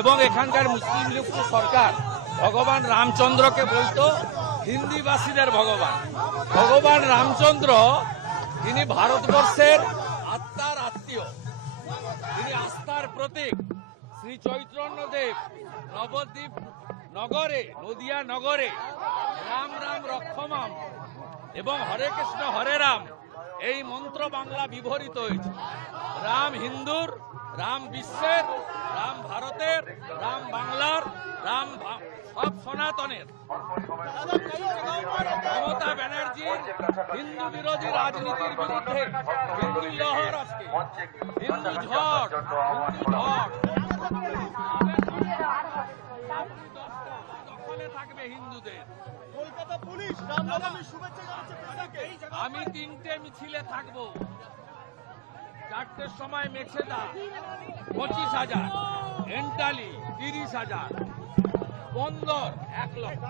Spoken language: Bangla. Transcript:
এবং এখানকার মুসলিম লীগ সরকার ভগবান রামচন্দ্রকে বলতো হিন্দিভাষীদের ভগবান। ভগবান রামচন্দ্র তিনি ভারতবর্ষের আত্মার আত্মীয়, তিনি আস্থার প্রতীক। শ্রী চৈতন্যদেব নবদ্বীপ নগরে, নদিয়া নগরে রাম রাম রক্ষমাম এবং হরে কৃষ্ণ হরে রাম এই মন্ত্র বাংলা বিভরিত হয়েছে। রাম হিন্দুর, রাম বিশ্বের, রাম ভারতের, রাম বাংলার, রাম সব সনাতনের। মমতা ব্যানার্জির হিন্দু বিরোধী রাজনীতির বিরুদ্ধে হিন্দু লহর আজকে, হিন্দু ঝড়, হিন্দু ঝড় দখলে থাকবে হিন্দুদের। কলকাতা পুলিশ রামনবমীর শুভেচ্ছা জানাচ্ছে প্রত্যেককে। আমি 3টে মিছিলে থাকবো। 4টের সময় মেছেদা 25,000, এন্টালি 30,000, বন্দর 1 লক্ষ।